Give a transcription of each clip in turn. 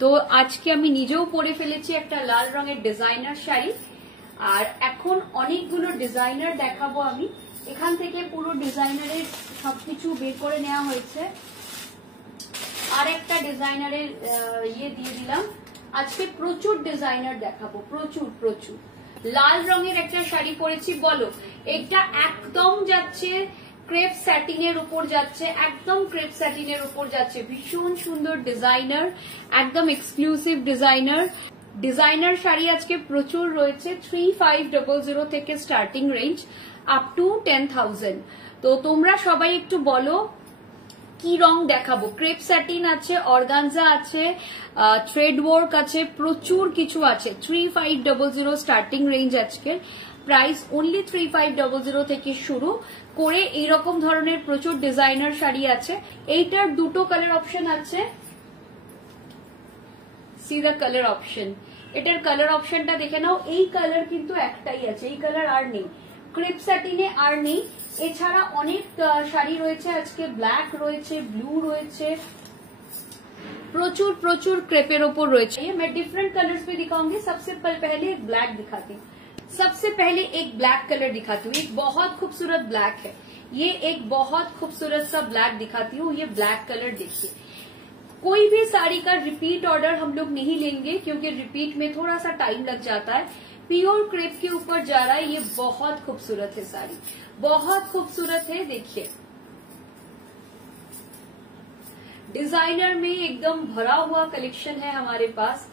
তো আজকে আমি নিজেও পরে ফেলেছি একটা লাল রঙের ডিজাইনার শাড়ি, আর এখন অনেকগুলো ডিজাইনার দেখাবো আমি। এখান থেকে পুরো ডিজাইনারের সবকিছু বের করে নেওয়া হয়েছে, আর একটা ডিজাইনারের ইয়ে দিয়ে দিলাম। আজকে প্রচুর ডিজাইনার দেখাবো, প্রচুর প্রচুর। লাল রঙের একটা শাড়ি পরেছি, বলো এটা একদম যাচ্ছে ক্রেপ স্যাটিনের উপর যাচ্ছে, একদম ক্রেপ স্যাটিনের উপর যাচ্ছে। ভীষণ সুন্দর ডিজাইনার, একদম এক্সক্লুসিভ ডিজাইনার। ডিজাইনার শাড়ি আজকে প্রচুর রয়েছে, 3500 থেকে স্টার্টিং রেঞ্জ আপ টু 10,000। তো তোমরা সবাই একটু বলো কি রং দেখাবো। ক্রেপ স্যাটিন আছে, অর্গানজা আছে, থ্রেড ওয়ার্ক আছে, প্রচুর কিছু আছে। 3500 স্টার্টিং রেঞ্জ আজকের প্রাইস, অনলি 3500 থেকে শুরু করে এইরকম ধরনের প্রচুর ডিজাইনার শাড়ি আছে। এইটার দুটো কালার অপশন আছে, সি দ্য কালার অপশন। এটার কালার অপশনটা দেখে নাও। এই কালার কিন্তু একটাই আছে, এই কালার আর নেই, ক্রেপ স্যাটিনে আর নেই। এছাড়া অনেক শাড়ি রয়েছে আজকে, ব্ল্যাক রয়েছে, ব্লু রয়েছে, प्रचुर प्रचुर क्रेपेर ऊपर रही। मैं डिफरेंट कलर्स भी दिखाऊंगी। सबसे पहले एक ब्लैक दिखाती हूँ, सबसे पहले एक ब्लैक कलर दिखाती हूँ। एक बहुत खूबसूरत ब्लैक है, ये एक बहुत खूबसूरत सा ब्लैक दिखाती हूँ। ये ब्लैक कलर देखिए। कोई भी साड़ी का रिपीट ऑर्डर हम लोग नहीं लेंगे क्योंकि रिपीट में थोड़ा सा टाइम लग जाता है। प्योर क्रेप के ऊपर जा रहा है, ये बहुत खूबसूरत है साड़ी, बहुत खूबसूरत है। देखिए डिजाइनर में एकदम भरा हुआ कलेक्शन है हमारे पास,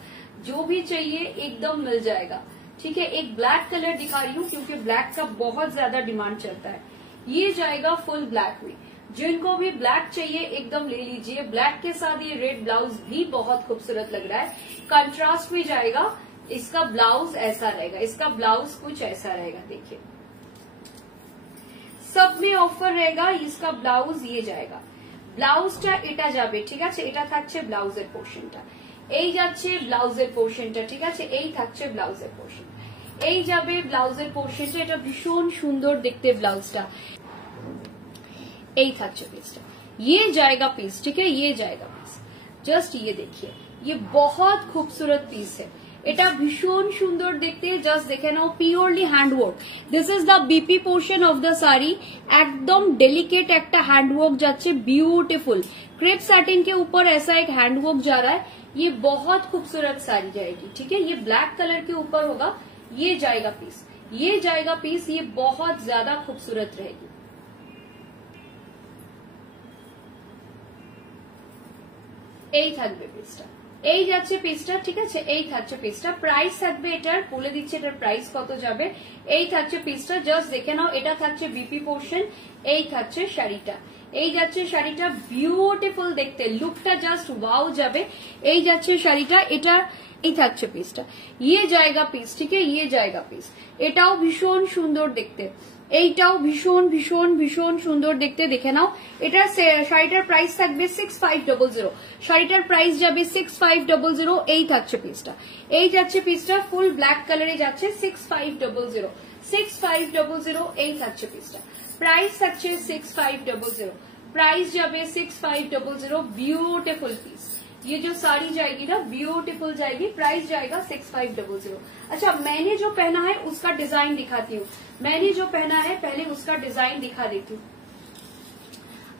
जो भी चाहिए एकदम मिल जाएगा। ठीक है, एक ब्लैक कलर दिखा रही हूँ क्योंकि ब्लैक का बहुत ज्यादा डिमांड चलता है। ये जाएगा फुल ब्लैक में, जिनको भी ब्लैक चाहिए एकदम ले लीजिए। ब्लैक के साथ ये रेड ब्लाउज भी बहुत खूबसूरत लग रहा है, कंट्रास्ट में जाएगा। इसका ब्लाउज ऐसा रहेगा, इसका ब्लाउज कुछ ऐसा रहेगा। देखिए सब में ऑफर रहेगा। इसका ब्लाउज ये जाएगा, ব্লাউজটা এটা যাবে। ঠিক আছে, এটা থাকছে ব্লাউজের পোর্শনটা, এই যাচ্ছে ব্লাউজের পোর্শনটা। ঠিক আছে, এই থাকছে ব্লাউজের পোর্শন, এই যাবে ব্লাউজের পোর্শনটা। এটা ভীষণ সুন্দর দেখতে ব্লাউজটা, এই থাকছে পিসটা। ये जाएगा पीस, ठीक है, ये जाएगा पीस। जस्ट ये देखिए, ये बहुत खूबसूरत पीस है। এটা ভীষণ সুন্দর দেখতে, জাস্ট দেখে নাও। Purely handwork, this is the BP portion of the sari. एकदम डेलिकेट একটা हैंडवर्क যাচ্ছে, ब्यूटीफुल क्रेप सैटिन के ऊपर ऐसा एक हैंडवर्क जा रहा है। ये बहुत खूबसूरत साड़ी जाएगी। ठीक है, ये ब्लैक कलर के ऊपर होगा। ये जाएगा पीस, ये जाएगा पीस। ये बहुत ज्यादा खूबसूरत रहेगी। এই থাকবে পিসটা, এই যাচ্ছে পিসটা। ঠিক আছে, এই থাকছে পিসটা। প্রাইস থাকবে এটার, বলে দিচ্ছে এটার প্রাইস কত যাবে। এই থাকছে পিসটা, জাস্ট দেখে নাও। এটা থাকছে বিপি পোর্শন, এই থাকছে শাড়িটা, এই যাচ্ছে শাড়িটা। বিউটিফুল দেখতে, লুকটা জাস্ট ওয়াও যাবে। এই যাচ্ছে শাড়িটা, এটা এই থাকছে পিসটা। ये जाएगा पीस, ठीक है, ये जाएगा पीस। এটাও ভীষণ সুন্দর দেখতে, এইটাও ভীষণ ভীষণ ভীষণ সুন্দর দেখতে। দেখে নাও, এটা শাড়িটার প্রাইস থাকবে 6500। শাড়িটার প্রাইস যাবে 6500। এই থাকছে পিসটা, এই যাচ্ছে পিসটা। ফুল ব্ল্যাক কালারে যাচ্ছে 6500, 6500। এই থাকছে পিসটা, প্রাইস থাকছে 6500, প্রাইস যাবে 6500। ब्यूटीफुल पीस, ये जो साड़ी जाएगी ना ब्यूटीफुल जाएगी। प्राइस जाएगा 6500। अच्छा, मैंने जो पहना है उसका डिजाइन दिखाती हूँ। मैंने जो पहना है पहले उसका डिजाइन दिखा देती हूँ।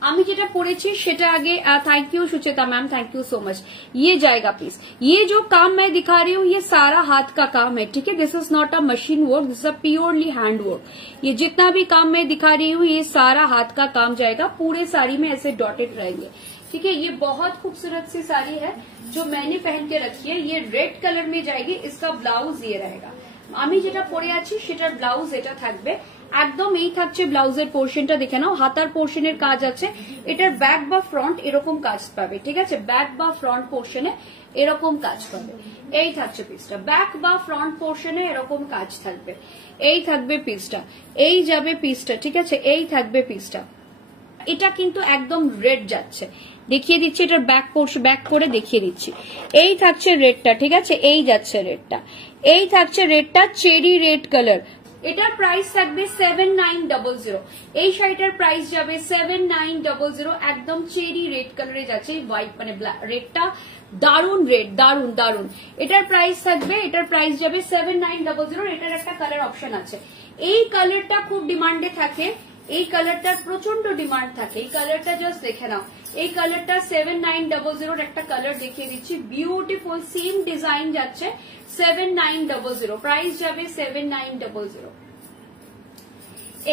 আমি যেটা পরেছি সেটা আগে। Thank you Sucheta ma'am, thank you so much. ये जाएगा पीस। ये जो काम मैं दिखा रही हूँ ये सारा हाथ का काम है। ठीक है, this is not a machine work, this is a purely hand work. ये जितना भी काम मैं दिखा रही हूँ ये सारा हाथ का काम जाएगा। पूरे साड़ी में ऐसे डॉटेड रहेंगे। ठीक है, ये बहुत खूबसूरत सी साड़ी है जो मैंने पहन के रखी है। ये रेड कलर में जाएगी। इसका ब्लाउज ये रहेगा। আমি যেটা পরে আছি সেটার ব্লাউজ এটা থাকবে। একদম এই থাকছে ব্লাউজের পোর্শনটা। দেখে নাও, হাতার পোর্শনের কাজ আছে। এটার ব্যাক বা ফ্রন্ট এরকম কাজ পাবে। ঠিক আছে, ব্যাক বা ফ্রন্ট পোর্শনে এরকম কাজ পাবে। এই থাকছে পিসটা, ব্যাক বা ফ্রন্ট পোর্শনে এরকম কাজ থাকবে। এই থাকবে পিসটা, এই যাবে পিসটা। ঠিক আছে, এই থাকবে পিসটা। এটা কিন্তু একদম রেড যাচ্ছে, দেখিয়ে দিচ্ছি। এটার ব্যাক পোর্শন ব্যাক করে দেখিয়ে দিচ্ছি। এই থাকছে রেডটা। ঠিক আছে, এই যাচ্ছে রেডটা, এই থাকছে রেডটা, চেরি রেড কালার। এটার প্রাইস থাকবে 7900। এই শাড়িটার প্রাইস যাবে 7900। একদম চেরি রেড কালারে যাচ্ছে, হোয়াইট মানে রেডটা দারুন রেড, দারুন দারুন। এটার প্রাইস থাকবে, এটার প্রাইস যাবে 7900। এটার একটা কালার অপশন আছে। এই কালারটা খুব ডিমান্ডে থাকে, এই কালারটার প্রচন্ড ডিমান্ড থাকে। এই কালারটা জাস্ট দেখে নাও, এই কালারটা 7900 একটা কালার দেখিয়ে দিচ্ছি, বিউটিফুল সেম ডিজাইন যাচ্ছে 7900, প্রাইস যাবে 7900।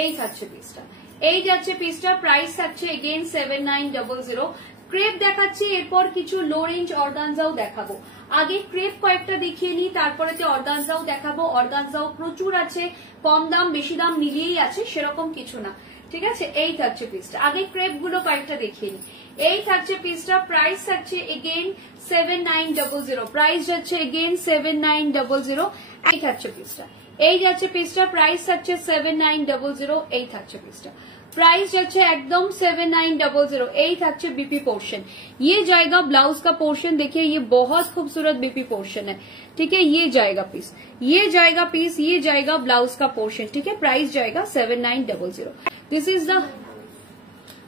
এই থাকছে পিসটা, এই যাচ্ছে পিসটা, প্রাইস থাকছে এগেইন 7900। ক্রেপ দেখাচ্ছি, এরপর কিছু লো রেঞ্জ অর্গানজাও দেখাবো। আগে ক্রেপ কয়েকটা দেখিয়ে নিই, তারপরে অর্গানজাও দেখাবো। অর্গানজাও প্রচুর আছে, কম দাম বেশি দাম মিলিয়েই আছে, সেরকম কিছু না, ঠিক আছে। এই থাকছে পিসটা, আগে ক্রেপ গুলো কয়েকটা দেখিয়ে নিই। এই থাকছে পিসটা, প্রাইস থাকছে এগেইন 7900, প্রাইস যাচ্ছে এগেইন 7900। এই থাকছে পিসটা, এই যাচ্ছে পিসটা, প্রাইস থাকছে 7900। এই থাকছে পিসটা, प्राइस जाच्छे एकदम 7900। यही थाकछे बीपी पोर्शन। ये जाएगा ब्लाउज का पोर्शन, देखिए ये बहुत खूबसूरत बीपी पोर्शन है, ठीक है। ये जाएगा पीस, ये जाएगा पीस, ये जाएगा ब्लाउज का पोर्शन, ठीक है। प्राइस जाएगा 7900। दिस इज द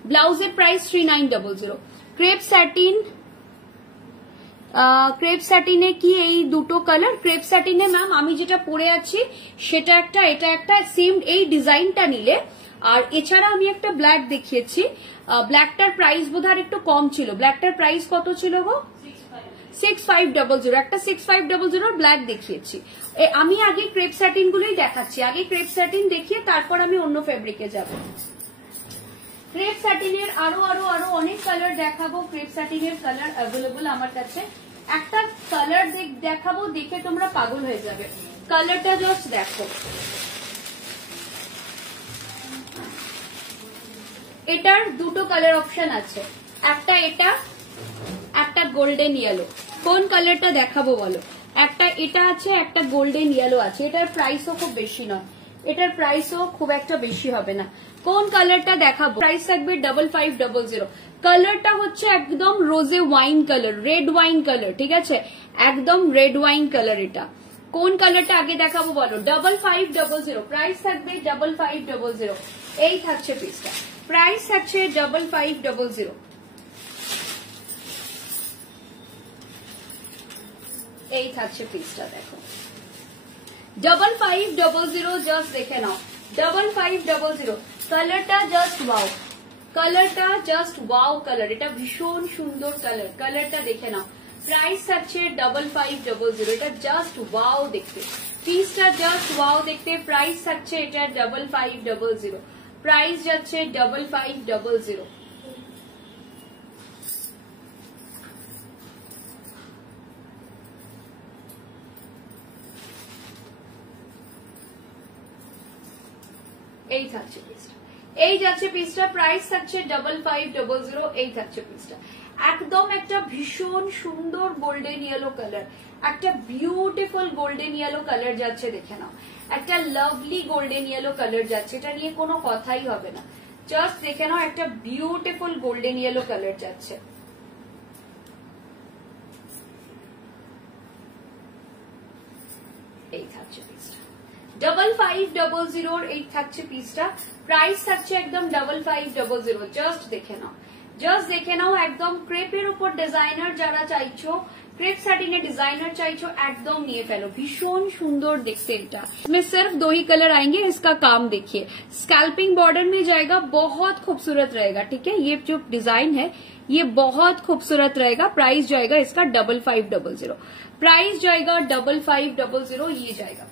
ब्लाउजेर प्राइस 3900। क्रेप सैटिन, ক্রেপ স্যাটিনে কি এই দুটো কালার? ক্রেপ স্যাটিনে ম্যাম আমি যেটা পরে আছি সেটা একটা, এটা একটা, সেম এই ডিজাইনটা নিলে। আর এছাড়া আমি একটা ব্ল্যাক দেখিয়েছি, ব্ল্যাকটার প্রাইস বোধহয় একটু কম ছিল। ব্ল্যাকটার প্রাইস কত ছিল গো? 6500। একটা 6500 ব্ল্যাক দেখিয়েছি। আমি আগে ক্রেপ স্যাটিন গুলোই দেখাচ্ছি, আগে ক্রেপ স্যাটিন দেখিয়ে তারপর আমি অন্য ফেব্রিকে যাব। ক্রেপ স্যাটিনের আরো আরো আরো অনেক কালার দেখাবো। ক্রেপ স্যাটিনের কালার অ্যাভেলেবল আমার কাছে। একটা কালার দেখাবো, দেখে তোমরা পাগল হয়ে যাবে। কালারটা জাস্ট দেখো, এটার দুটো কালার অপশন আছে, একটা এটা, একটা গোল্ডেন ইয়েলো। কোন কালারটা দেখাবো বলো? একটা এটা আছে, একটা গোল্ডেন ইয়েলো আছে। এটার প্রাইসও খুব বেশি নয়, এটার প্রাইসও খুব একটা বেশি হবে না। কোন কালারটা দেখাবো? প্রাইস থাকবে 5500। কালারটা হচ্ছে একদম রোজে wine colour, red wine colour, ঠিক আছে, একদম রেড ওয়াইন কালার। এটা কোন কালারটা আগে দেখাবো বলো? 5500, প্রাইস থাকবে 5500। এই থাকছে পিসটা, প্রাইস থাকছে 5500। এই থাকছে পিসটা, দেখো 5500, জাস্ট দেখে নাও 5500। কালারটা জাস্ট ওয়াও, কালারটা জাস্ট ওয়াও কালার, এটা ভীষণ সুন্দর কালার, কালারটা দেখে নাও। প্রাইস থাকছে 5500, এটা জাস্ট ওয়াও দেখতে, পিসটা জাস্ট ওয়াও দেখতে। প্রাইস থাকছে এটা 5500, প্রাইস যাচ্ছে 5500। এই থাকছে পিসটা, এই যাচ্ছে পিসটা, প্রাইস থাকছে 5500। এই থাকছে পিসটা, একদম একটা ভীষণ সুন্দর গোল্ডেন ইয়েলো কালার, একটা বিউটিফুল গোল্ডেন ইয়েলো কালার যাচ্ছে, দেখে নাও, একটা লাভলি গোল্ডেন ইয়েলো কালার যাচ্ছে, এটা নিয়ে কোনো কথাই হবে না। জাস্ট দেখে নাও, একটা বিউটিফুল গোল্ডেন ইয়েলো কালার যাচ্ছে। এই থাকছে পিসটা 5500। এই থাকছে পিসটা, প্রাইস থাকছে একদম 5500। জাস্ট দেখে নাও, জাস্ট দেখে নাও, একদম ক্রেপের উপর ডিজাইনার যারা চাইছো, क्रेप सेटिंग है डिजाइनर चाहिए एकदम निये फैलो, भीषण सुंदर देखते हैं। इसमें सिर्फ 2 ही कलर आएंगे, इसका काम देखिए, स्कैल्पिंग बॉर्डर में जाएगा, बहुत खूबसूरत रहेगा, ठीक है। ये जो डिजाइन है ये बहुत खूबसूरत रहेगा। प्राइस जाएगा इसका 5500, प्राइस जाएगा 5500। ये जाएगा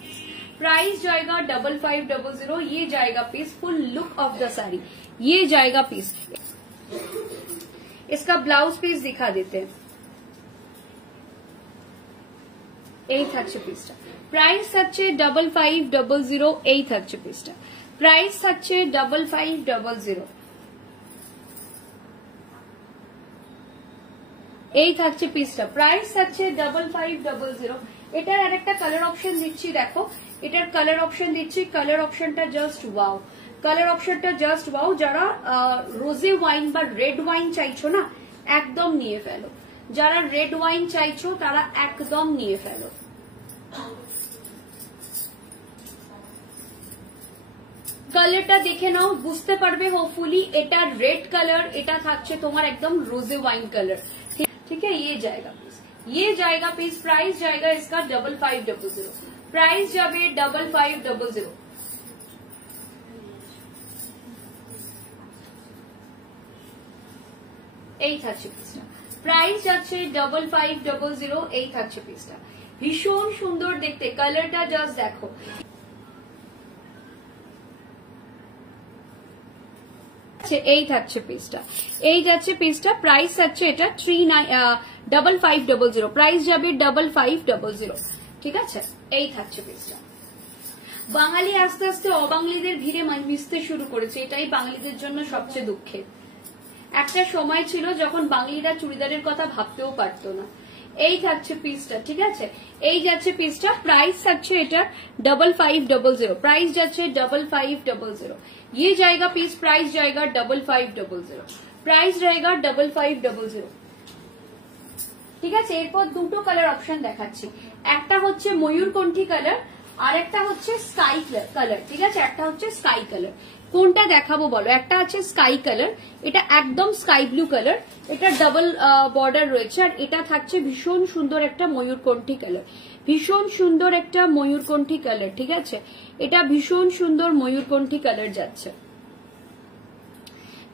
प्राइस जाएगा 5500, ये जाएगा piece, full look of the sari, ये जाएगा पीस। इसका ब्लाउज पीस दिखा देते हैं। এই থাকছে পিসটা, প্রাইস থাকছে 5500। এই থাকছে পিসটা, প্রাইস থাকছে 5500। এই থাকছে পিসটা, প্রাইস থাকছে 5500। এটার আরেকটা কালার অপশন দিচ্ছি, দেখো এটার কালার অপশন দিচ্ছি, কালার অপশনটা জাস্ট ওয়াও, কালার অপশনটা জাস্ট ওয়াও। যারা রোজে ওয়াইন বা রেড ওয়াইন চাইছো না, একদম নিয়ে ফেলো। যারা রেড ওয়াইন চাইছো তারা একদম নিয়ে ফেলো। কালারটা দেখে নাও, বুঝতে পারবে হোপফুলি। এটা রেড কালার, এটা থাকছে তোমার একদম रोजे वाइन कलर। ठीक है, ये जाएगा पीस। प्राइस जाएगा इसका 5500। प्राइस যাবে 5500। এই থাকছে পিসটা, প্রাইস যাচ্ছে 5500। এই থাকছে পিসটা, ভীষণ সুন্দর দেখতে, কালারটা জাস্ট দেখো। এই থাকছে পিসটা, এই যাচ্ছে পিসটা, প্রাইস আছে এটা 5500। প্রাইস যাবে 5500। ঠিক আছে, এই থাকছে পিসটা। বাঙালি আস্তে আস্তে অবাঙালিদের ভিড়ে মিশতে শুরু করেছে, এটাই বাঙালিদের জন্য সবচেয়ে দুঃখের। একটা সময় ছিল যখন বাঙালিরা চুড়িদারের কথা ভাবতেও পারতো না। এই থাকছে পিসটা। ঠিক আছে, এই যাচ্ছে পিসটা, প্রাইস থাকছে এটা 5500। প্রাইস যাচ্ছে 5500। ये जाएगा पीस, प्राइस जाएगा 5500। प्राइस रहेगा 5500। ঠিক আছে, এরপর দুটো কালার অপশন দেখাচ্ছি। একটা হচ্ছে ময়ূরকণ্ঠী কালার, আর একটা হচ্ছে স্কাই কালার। ঠিক আছে, একটা হচ্ছে স্কাই কালার। কোনটা দেখাবো বলো? একটা আছে স্কাই কালার, এটা একদম স্কাই ব্লু কালার, এটা ডাবল বর্ডার রয়েছে, আর এটা থাকছে ভীষণ সুন্দর একটা ময়ূরকণ্ঠী কালার। ভীষণ সুন্দর একটা ময়ূরকণ্ঠী কালার। ঠিক আছে, এটা ভীষণ সুন্দর ময়ূরকণ্ঠী কালার যাচ্ছে।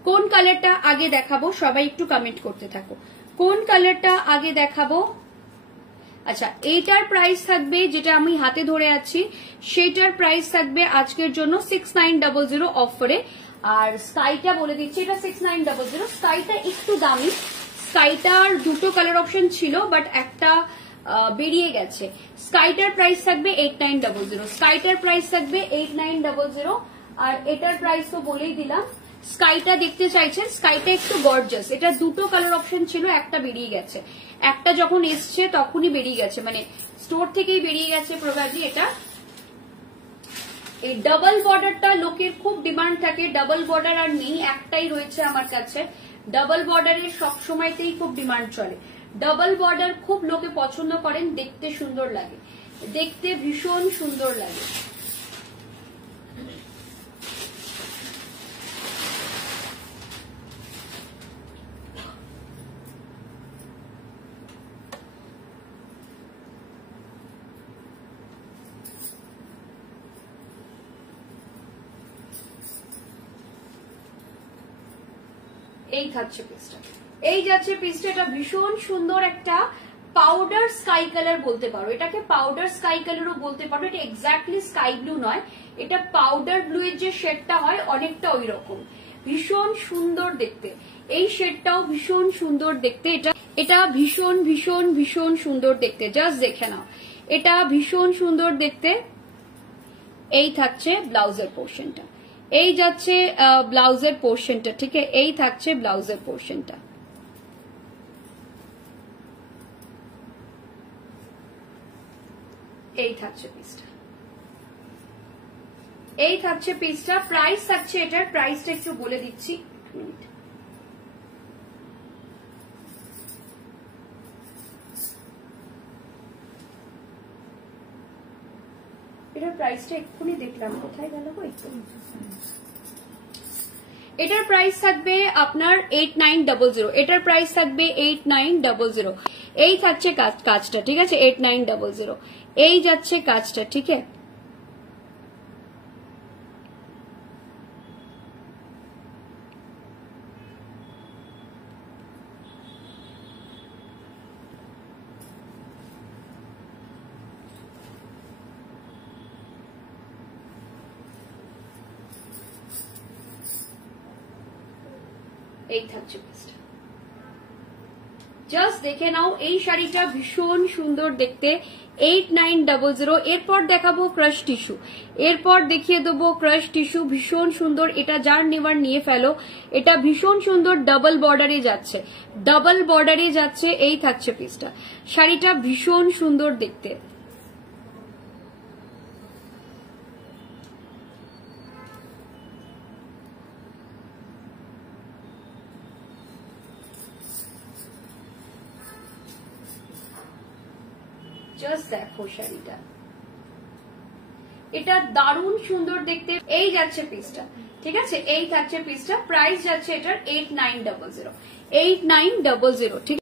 কোন কালারটা আগে দেখাবো সবাই একটু কমেন্ট করতে থাকো, কোন কালারটা আগে দেখাবো। আচ্ছা, এইটার প্রাইস থাকবে, যেটা আমি হাতে ধরে আছি সেটার প্রাইস থাকবে আজকের জন্য 6900 অফারে। আর স্কাইটা বলে দিচ্ছি, এটা 6900। স্কাইটা একটু দামি, স্কাইটার দুটো কালার অপশন ছিল বাট একটা বেরিয়ে গেছে। স্কাইটার প্রাইস থাকবে 8900। স্কাইটার প্রাইস থাকবে 8900। আর এটার প্রাইস তো বলেই দিলাম। স্কাইটা দেখতে চাইছেন, স্কাইটা একটু গর্জাস, এটা দুটো কালার অপশন ছিল, একটা বেরিয়ে গেছে। একটা যখন এসছে তখনই বেরিয়ে গেছে, মানে স্টোর থেকেই বেরিয়ে গেছে প্রবাবলি। এটা এই ডাবল বর্ডারটা লোকের খুব ডিমান্ড থাকে, ডাবল বর্ডার আর নেই, একটাই রয়েছে আমার কাছে। ডাবল বর্ডারের সব সময়তেই খুব ডিমান্ড চলে। ডাবল বর্ডার খুব লোকে পছন্দ করেন, দেখতে সুন্দর লাগে, দেখতে ভীষণ সুন্দর লাগে। এই থাকছে পিসটা, এই যাচ্ছে পিসটা। এটা ভীষণ সুন্দর একটা পাউডার স্কাই কালার বলতে পারো, এটাকে পাউডার স্কাই কালারও বলতে পারো। এটা এক্স্যাক্টলি স্কাই ব্লু নয়, এটা পাউডার ব্লু এর যে শেডটা হয় অনেকটা ওই রকম, ভীষণ সুন্দর দেখতে। এই শেডটাও ভীষণ সুন্দর দেখতে, এটা ভীষণ ভীষণ ভীষণ সুন্দর দেখতে, জাস্ট দেখে নাও, এটা ভীষণ সুন্দর দেখতে। এই থাকছে ব্লাউজের পোর্শনটা, এই যাচ্ছে ব্লাউজের পোর্শনটা। ঠিক আছে, এই থাকছে ব্লাউজের পোর্শনটা। এই থাকছে পিসটা, এই থাকছে পিসটা। প্রাইস থাকছে, এটার প্রাইসটা একটু বলে দিচ্ছি। এটার প্রাইসটা এক্ষুনি দেখলাম, কোথায় গেল গো? এটার প্রাইস থাকবে আপনার 8900। এটার প্রাইস থাকবে 8900। এই থাকছে কাজটা। ঠিক আছে, 8900। এই যাচ্ছে কাজটা। ঠিক আছে, এই থাকছে পিসটা, জাস্ট দেখে নাও। এই শাড়িটা ভীষণ সুন্দর দেখতে, 8900। এরপর দেখাবো ক্রাশ টিস্যু, এরপর দেখিয়ে দেবো ক্রাশ টিস্যু, ভীষণ সুন্দর। এটা যার নেওয়ার নিয়ে ফেলো, এটা ভীষণ সুন্দর, ডাবল বর্ডারে যাচ্ছে, ডাবল বর্ডারে যাচ্ছে। এই থাকছে পিসটা, শাড়িটা ভীষণ সুন্দর দেখতে। জাস্ট দেখো শাড়িটা, এটা দারুণ সুন্দর দেখতে। এই যাচ্ছে পিসটা, ঠিক আছে, এই থাকছে পিসটা, প্রাইস যাচ্ছে এটার 8900 8900, ঠিক